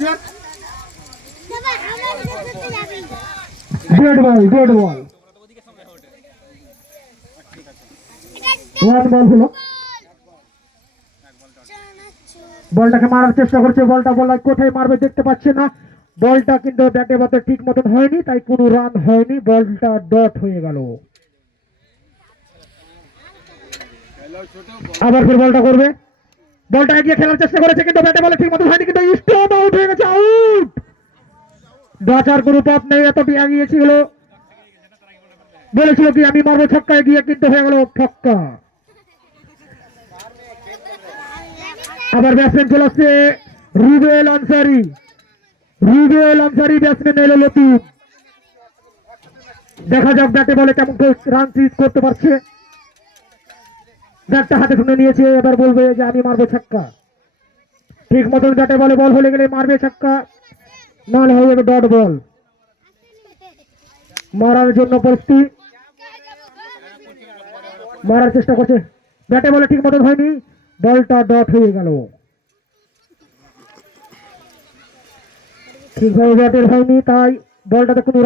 Good ball, good ball. One ball হলো। বলটাকে মারার চেষ্টা করছে, বলটা কোথায় মারবে দেখতে পাচ্ছে না। বলটা কিন্তু ব্যাটে বাতে ঠিক মতন হয়নি, তাই কোনো রান হয়নি, বলটা ডট হয়ে গেল। আবার ফের বলটা করবে, বলটা এগিয়ে খেলার চেষ্টা করেছে কিন্তু ব্যাটে বলে ঠিক মতন হয়নি, কিন্তু স্ট্রেট আউট হয়ে গেছে, আউট। বাঁচার কোনো পথ নেই, এতটি এগিয়েছিল, বলেছিল কি আমি মারবো ছক্কায় গিয়ে, কিন্তু হয়ে গেল ছক্কা। আবার ব্যাটসম্যান চলে আসছে রুবেল আনসারি, রুবেল আনসারি ব্যাটসম্যান এলো নতুন। দেখা যাক ব্যাটে বলে কেমন রান চিজ করতে পারছে। ব্যাটটা হাতে শুনে নিয়েছে, এবার বলবে যে আমি মারবো ছক্কা। ঠিক মতন ব্যাটে বলে বল হলে গেলে মারবে ছক্কা, নাহলে হয়ে যাবে ডট বল। মারার জন্য প্রস্তুত, মারার চেষ্টা করছে, ব্যাটে বলে ঠিক মতন হয়নি, বলটা ডট হয়ে গেল। ঠিকভাবে ব্যাটের হয়নি, তাই বলটাতে কোনো